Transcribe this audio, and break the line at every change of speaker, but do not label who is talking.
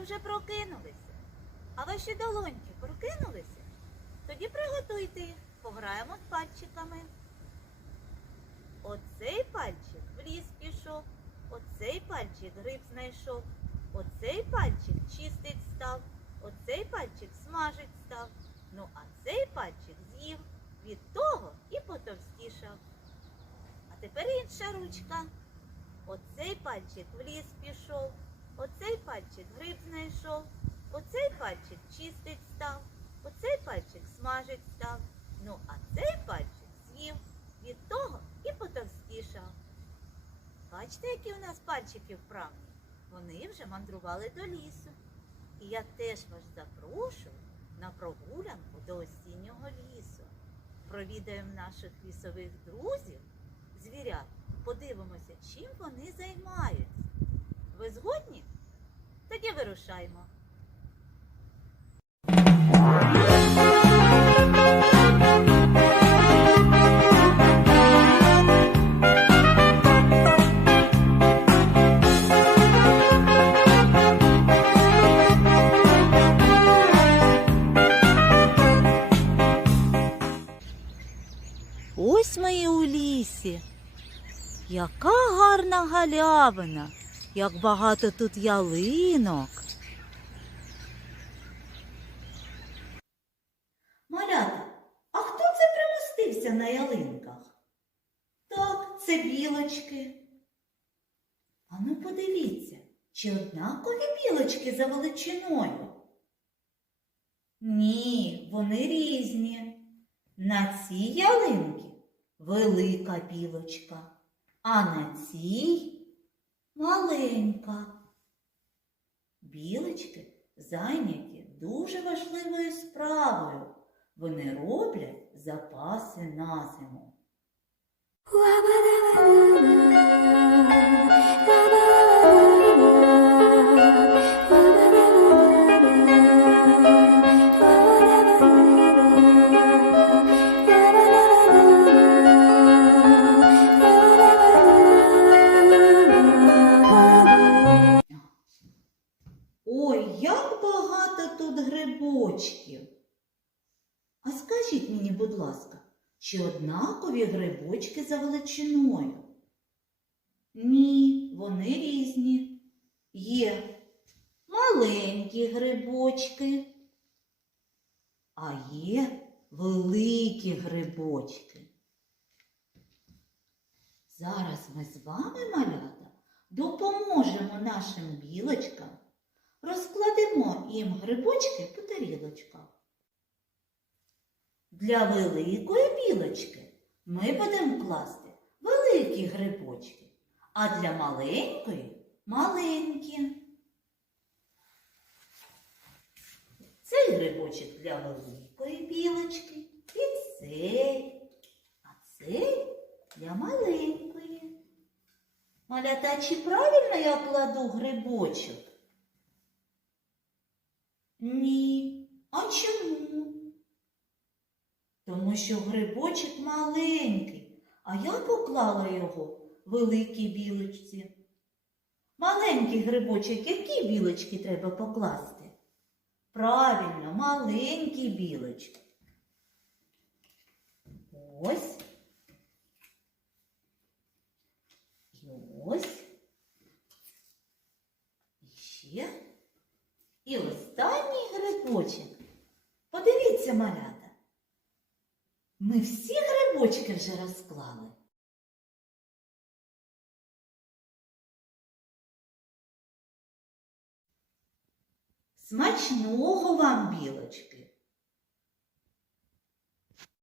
ви вже прокинулися, а ваші долоньки прокинулися, тоді приготуйте їх, пограємо з пальчиками. Оцей пальчик в ліс пішов, оцей пальчик гриб знайшов, оцей пальчик чистить став, оцей пальчик смажить став. Ну, а цей пальчик з'їв від того і потовстішав. А тепер інша ручка. Оцей пальчик в ліс пішов оцей пальчик гриб знайшов, оцей пальчик чистить став, оцей пальчик смажить став. Ну, а цей пальчик з'їв від того і потовстішав. Бачите, які у нас пальчики вправні? Вони вже мандрували до лісу. І я теж вас запрошую на прогулянку до осіннього лісу. Провідаємо наших лісових друзів, звірят, подивимося, чим вони займаються. Ви згодні? Тоді вирушаймо. Ось ми і у лісі. Яка гарна галявина, як багато тут ялинок. Малята, а хто це примостився на ялинках? Так, це білочки. Ану подивіться, чи однакові білочки за величиною? Ні, вони різні. На цій ялинці велика білочка, а на цій маленька. Білочки зайняті дуже важливою справою. Вони роблять запаси на зиму. Як багато тут грибочків. А скажіть мені, будь ласка, чи однакові грибочки за величиною? Ні, вони різні. Є маленькі грибочки, а є великі грибочки. Зараз ми з вами, малята, допоможемо нашим білочкам, розкладемо їм грибочки по тарілочках. Для великої білочки ми будемо класти великі грибочки, а для маленької маленькі. Цей грибочок для великої білочки і цей, а цей для маленької. Малята, чи правильно я кладу грибочок? Ні. А чому? Тому що грибочок маленький, а я поклала його великій білочці. Маленький грибочок, які білочки треба покласти? Правильно, маленькі білочки. Ось. І ось. І ще. Грибочок. Подивіться, малята. Ми всі грибочки вже розклали. Смачного вам, білочки!